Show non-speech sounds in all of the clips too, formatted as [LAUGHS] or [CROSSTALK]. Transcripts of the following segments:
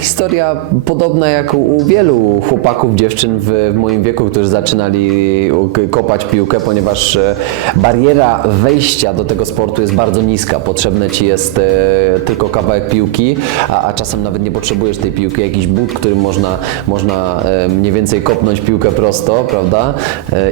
to taka, taka historia podobna jak u, wielu chłopaków, dziewczyn w, w moim wieku, którzy zaczynali kopać piłkę, ponieważ e, bariera wejścia do tego sportu jest bardzo niska. Potrzebne ci jest e, tylko kawałek piłki, a, a czasem nawet nie potrzebujesz tej piłki, jakiś but, którym można, można e, mniej więcej kopnąć piłkę prosto, prawda?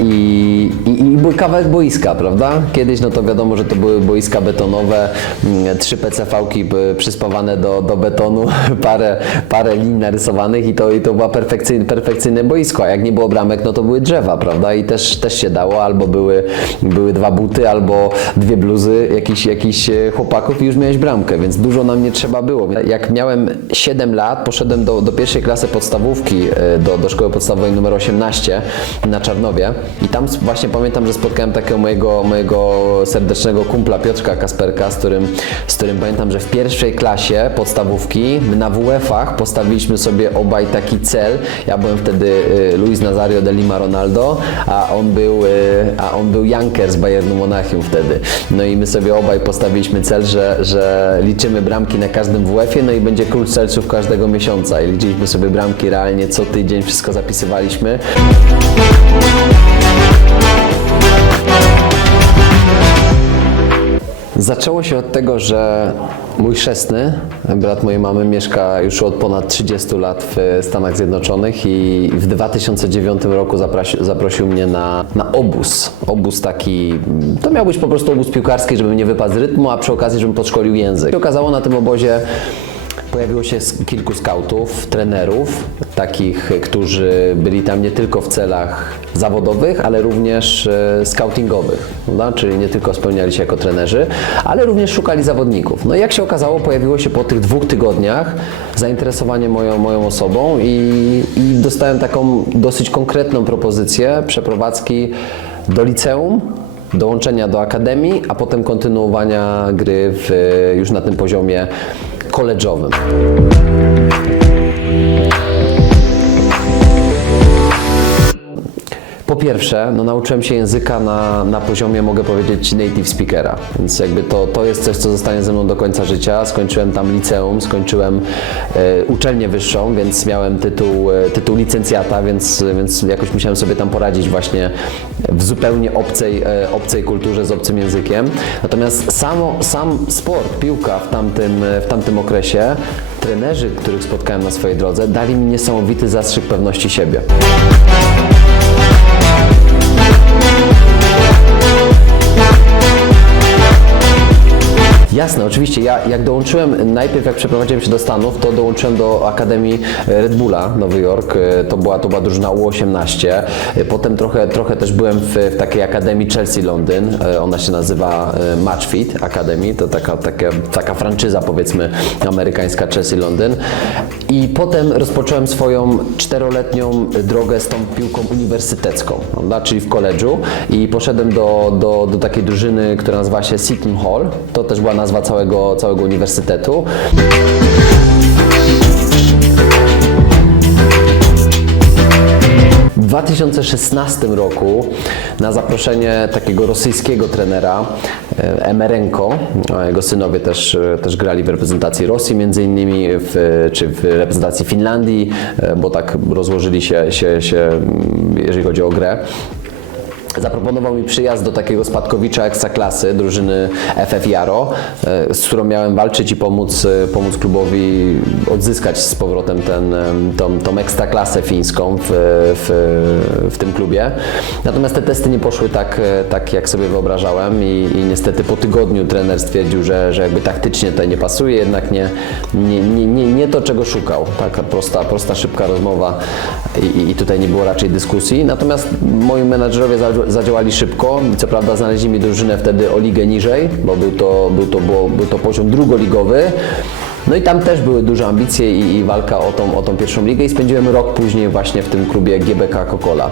I, i, i kawałek boiska, prawda? Kiedyś no to wiadomo, że to były boiska betonowe, trzy PCV-ki przyspawane do, do betonu, [LAUGHS] parę, parę linii narysowanych i to, i to było perfekcyjne, perfekcyjne boisko, a jak nie było bramek, no to były drzewa, prawda? I też, też się dało, albo były, były dwa buty, albo dwie bluzy jakichś jakichś e, chłopaków i już miałeś bramkę, więc dużo nam nie trzeba było. Jak miałem 7 lat, poszedłem do, do pierwszej klasy podstawówki, e, do, do szkoły podstawowej numer 18 na Czarnowie i tam właśnie pamiętam, że spotkałem takiego mojego, mojego serdecznego kumpla Piotrka Kasperka, z którym, z którym pamiętam, że w pierwszej klasie podstawówki na WF-ach postawiliśmy sobie obaj taki cel. Ja byłem wtedy e, Luis Nazario de Lima Ronaldo, a on był, e, a on był Janker z Bayernu Monachium wtedy. No i my sobie obaj postawiliśmy cel, że, że liczymy bramki na każdym WF-ie, no i będzie król strzelców każdego miesiąca. I liczyliśmy sobie bramki realnie co tydzień, wszystko zapisywaliśmy. Zaczęło się od tego, że mój chrzestny, brat mojej mamy, mieszka już od ponad 30 lat w Stanach Zjednoczonych i w 2009 roku zaprosił, zaprosił mnie na, na obóz. Obóz taki, to miał być po prostu obóz piłkarski, żebym nie wypadł z rytmu, a przy okazji, żebym podszkolił język. I okazało na tym obozie Pojawiło się kilku skautów, trenerów, takich, którzy byli tam nie tylko w celach zawodowych, ale również e, scoutingowych, prawda? czyli nie tylko spełniali się jako trenerzy, ale również szukali zawodników. No i jak się okazało, pojawiło się po tych dwóch tygodniach zainteresowanie moją, moją osobą i, i dostałem taką dosyć konkretną propozycję przeprowadzki do liceum, dołączenia do akademii, a potem kontynuowania gry w, już na tym poziomie koleżowym. Pierwsze, no nauczyłem się języka na, na poziomie, mogę powiedzieć, native speakera, więc jakby to, to jest coś, co zostanie ze mną do końca życia. Skończyłem tam liceum, skończyłem e, uczelnię wyższą, więc miałem tytuł, e, tytuł licencjata, więc, więc jakoś musiałem sobie tam poradzić właśnie w zupełnie obcej, e, obcej kulturze, z obcym językiem. Natomiast samo, sam sport, piłka w tamtym, w tamtym okresie, trenerzy, których spotkałem na swojej drodze, dali mi niesamowity zastrzyk pewności siebie. Jasne, oczywiście. Ja jak dołączyłem, najpierw jak przeprowadziłem się do Stanów, to dołączyłem do Akademii Red Bulla Nowy Jork. To była, to była drużyna U18. E, Potem trochę, trochę też byłem w, w takiej Akademii Chelsea Londyn. E, Ona się nazywa e, Matchfit Academy. To taka, taka, taka franczyza powiedzmy amerykańska Chelsea Londyn. I potem rozpocząłem swoją czteroletnią drogę z tą piłką uniwersytecką, prawda? czyli w koledżu i poszedłem do, do, do takiej drużyny, która nazywa się Seton Hall. To też była nazwa całego, całego uniwersytetu. W 2016 roku na zaproszenie takiego rosyjskiego trenera e, Emerenko, a jego synowie też, e, też grali w reprezentacji Rosji między innymi, w, czy w reprezentacji Finlandii, e, bo tak rozłożyli się, się, się mm, jeżeli chodzi o grę. Zaproponował mi przyjazd do takiego spadkowicza ekstraklasy, drużyny FF Jaro, e, z którą miałem walczyć i pomóc, e, pomóc klubowi odzyskać z powrotem ten, em, tą, tą ekstraklasę fińską w, w, w tym klubie. Natomiast te testy nie poszły tak, e, tak jak sobie wyobrażałem i, i niestety po tygodniu trener stwierdził, że, że jakby taktycznie tutaj nie pasuje, jednak nie, nie, nie, nie, nie to, czego szukał. Taka prosta, prosta szybka rozmowa i, i- tutaj nie było raczej dyskusji. Natomiast moi menadżerowie za- zadziałali szybko. Co prawda znaleźli mi drużynę wtedy o ligę niżej, bo był to, był to, było, był to poziom drugoligowy. No i tam też były duże ambicje i, i walka o tą, o tą pierwszą ligę i spędziłem rok później właśnie w tym klubie GBK Coca-Cola.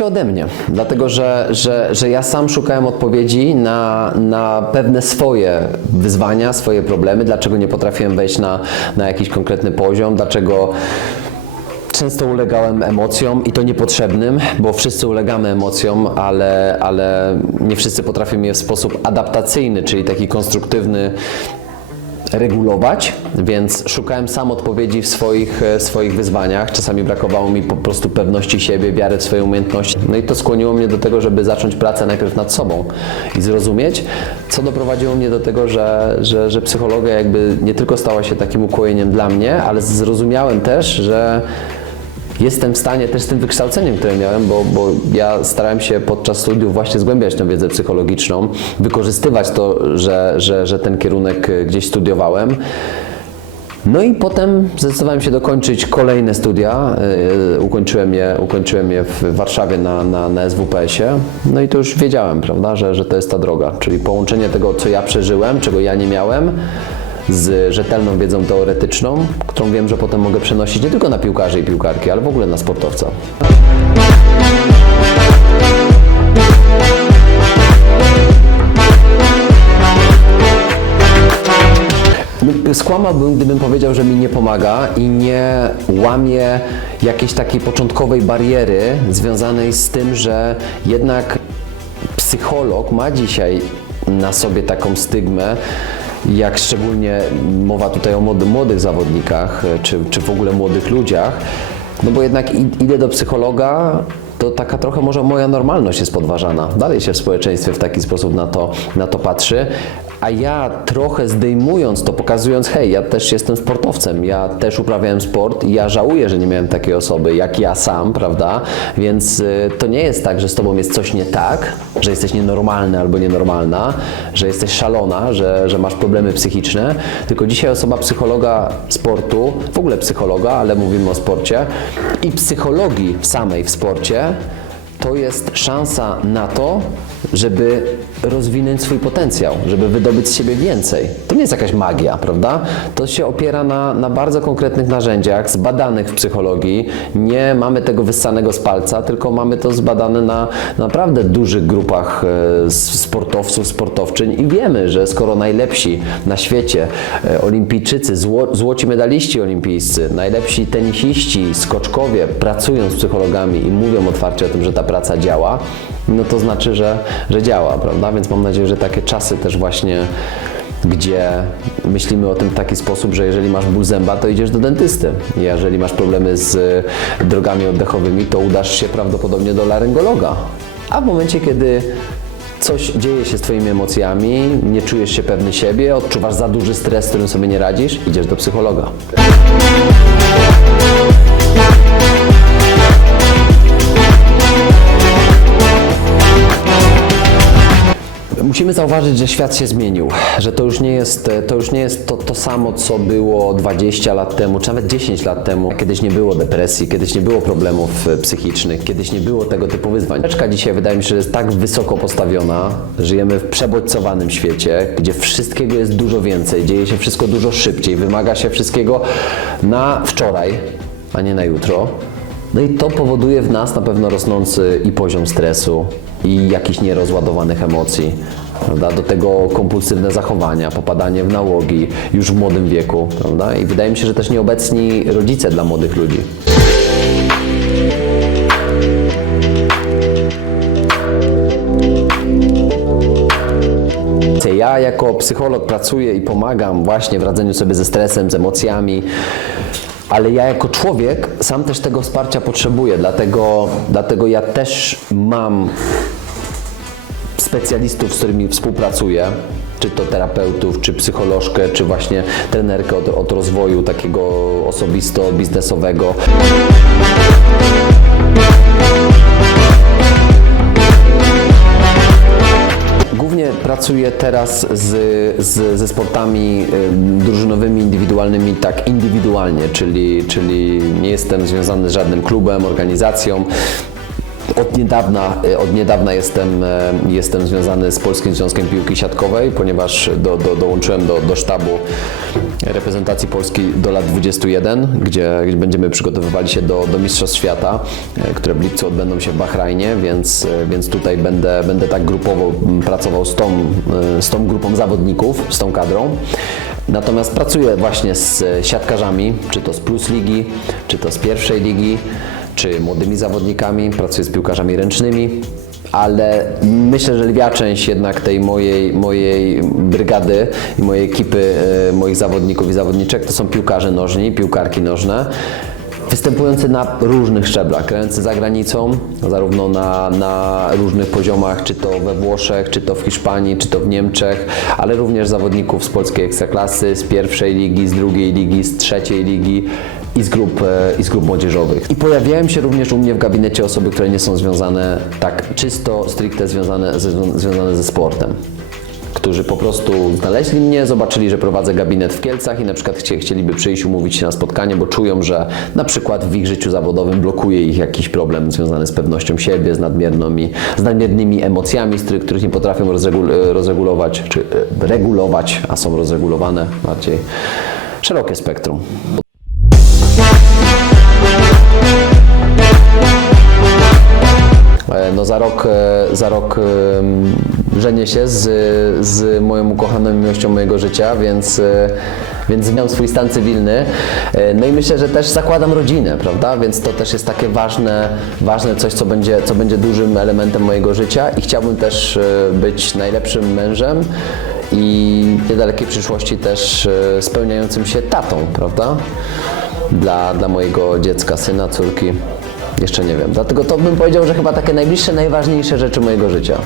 Się ode mnie, dlatego że, że, że ja sam szukałem odpowiedzi na, na pewne swoje wyzwania, swoje problemy, dlaczego nie potrafiłem wejść na, na jakiś konkretny poziom, dlaczego często ulegałem emocjom i to niepotrzebnym, bo wszyscy ulegamy emocjom, ale, ale nie wszyscy potrafią je w sposób adaptacyjny, czyli taki konstruktywny regulować, więc szukałem sam odpowiedzi w swoich, e, swoich wyzwaniach. Czasami brakowało mi po prostu pewności siebie, wiary w swoje umiejętności. No i to skłoniło mnie do tego, żeby zacząć pracę najpierw nad sobą i zrozumieć, co doprowadziło mnie do tego, że, że, że psychologia jakby nie tylko stała się takim ukłojeniem dla mnie, ale zrozumiałem też, że jestem w stanie też z tym wykształceniem, które miałem, bo, bo ja starałem się podczas studiów właśnie zgłębiać tę wiedzę psychologiczną, wykorzystywać to, że, że, że ten kierunek y, gdzieś studiowałem. No i potem zdecydowałem się dokończyć kolejne studia. Yy, ukończyłem, je, ukończyłem je w Warszawie na, na, na SWPS-ie. No i to już wiedziałem, prawda, że, że to jest ta droga. Czyli połączenie tego, co ja przeżyłem, czego ja nie miałem, z rzetelną wiedzą teoretyczną, którą wiem, że potem mogę przenosić nie tylko na piłkarzy i piłkarki, ale w ogóle na sportowca. Skłamałbym, gdybym powiedział, że mi nie pomaga i nie łamie jakiejś takiej początkowej bariery związanej z tym, że jednak psycholog ma dzisiaj na sobie taką stygmę, jak szczególnie mowa tutaj o młody, młodych zawodnikach, e, czy, czy w ogóle młodych ludziach, no bo jednak idę do psychologa, to taka trochę może moja normalność jest podważana. Dalej się w społeczeństwie w taki sposób na to, na to patrzy, a ja trochę zdejmując to, pokazując, hej, ja też jestem sportowcem, ja też uprawiałem sport i ja żałuję, że nie miałem takiej osoby jak ja sam, prawda? Więc y, to nie jest tak, że z tobą jest coś nie tak, że jesteś nienormalny albo nienormalna, że jesteś szalona, że, że masz problemy psychiczne, tylko dzisiaj osoba psychologa sportu, w ogóle psychologa, ale mówimy o sporcie i psychologii samej w sporcie, to jest szansa na to, żeby rozwinąć swój potencjał, żeby wydobyć z siebie więcej. To nie jest jakaś magia, prawda? To się opiera na, na bardzo konkretnych narzędziach, zbadanych w psychologii. Nie mamy tego wyssanego z palca, tylko mamy to zbadane na naprawdę dużych grupach e, sportowców, sportowczyń i wiemy, że skoro najlepsi na świecie, e, olimpijczycy, zło, złoci medaliści olimpijscy, najlepsi tenisiści, skoczkowie pracują z psychologami i mówią otwarcie o tym, że ta praca działa, no to znaczy, że, że działa, prawda? Więc mam nadzieję, że takie czasy też właśnie gdzie myślimy o tym w taki sposób, że jeżeli masz ból zęba, to idziesz do dentysty. Jeżeli masz problemy z e, drogami oddechowymi, to udasz się prawdopodobnie do laryngologa. A w momencie, kiedy coś dzieje się z Twoimi emocjami, nie czujesz się pewny siebie, odczuwasz za duży stres, z którym sobie nie radzisz, idziesz do psychologa. Musimy zauważyć, że świat się zmienił, że to już nie jest to, już nie jest to, to samo, co było 20 lat temu, czy nawet 10 lat temu. Kiedyś nie było depresji, kiedyś nie było problemów e, psychicznych, kiedyś nie było tego typu wyzwań. Teczka dzisiaj wydaje mi się, że jest tak wysoko postawiona, żyjemy w przebodźcowanym świecie, gdzie wszystkiego jest dużo więcej, dzieje się wszystko dużo szybciej, wymaga się wszystkiego na wczoraj, a nie na jutro. No i to powoduje w nas na pewno rosnący i poziom stresu, i jakichś nierozładowanych emocji. Prawda? Do tego kompulsywne zachowania, popadanie w nałogi już w młodym wieku. Prawda? I wydaje mi się, że też nieobecni rodzice dla młodych ludzi. Ja jako psycholog pracuję i pomagam właśnie w radzeniu sobie ze stresem, z emocjami, ale ja jako człowiek sam też tego wsparcia potrzebuję, dlatego, dlatego ja też mam specjalistów, z którymi współpracuję, czy to terapeutów, czy psycholożkę, czy właśnie trenerkę od, od rozwoju takiego osobisto-biznesowego. Głównie pracuję teraz z, z, ze sportami drużynowymi, indywidualnymi, tak indywidualnie, czyli, czyli nie jestem związany z żadnym klubem, organizacją. Od niedawna, e, od niedawna jestem, e, jestem związany z Polskim Związkiem Piłki Siatkowej, ponieważ do, do, dołączyłem do, do sztabu reprezentacji Polski do lat 21, gdzie, będziemy przygotowywali się do, do Mistrzostw Świata, e, które w lipcu odbędą się w Bahrajnie, więc, więc tutaj będę, będę tak grupowo pracował z tą, z tą grupą zawodników, z tą kadrą. Natomiast pracuję właśnie z siatkarzami, czy to z Plus Ligi, czy to z pierwszej ligi, czy młodymi zawodnikami, pracuję z piłkarzami ręcznymi, ale myślę, że lwia część jednak tej mojej, mojej brygady i mojej ekipy, e, moich zawodników i zawodniczek to są piłkarze nożni, piłkarki nożne. Występujący na różnych szczeblach, grający za granicą, zarówno na, na różnych poziomach, czy to we Włoszech, czy to w Hiszpanii, czy to w Niemczech, ale również zawodników z polskiej ekstraklasy, z pierwszej ligi, z drugiej ligi, z trzeciej ligi i z grup, e, i z grup młodzieżowych. I pojawiają się również u mnie w gabinecie osoby, które nie są związane tak czysto, stricte związane ze, związane ze sportem którzy po prostu znaleźli mnie, zobaczyli, że prowadzę gabinet w Kielcach i na przykład chcie, chcieliby przyjść, umówić się na spotkanie, bo czują, że na przykład w ich życiu zawodowym blokuje ich jakiś problem związany z pewnością siebie, z, nadmiernymi, z nadmiernymi emocjami, z których, których nie potrafią rozregul, rozregulować, czy e, regulować, a są rozregulowane bardziej szerokie spektrum. No za rok, e, za rok em, żenię się z, z moją ukochaną miłością mojego życia, więc, e, więc zmieniam swój stan cywilny. E, No i myślę, że też zakładam rodzinę, prawda? Więc to też jest takie ważne, ważne coś, co będzie, co będzie dużym elementem mojego życia i chciałbym też e, być najlepszym mężem i w niedalekiej przyszłości też e, spełniającym się tatą, prawda? Dla, dla mojego dziecka, syna, córki. Jeszcze nie wiem. Dlatego to bym powiedział, że chyba takie najbliższe, najważniejsze rzeczy mojego życia.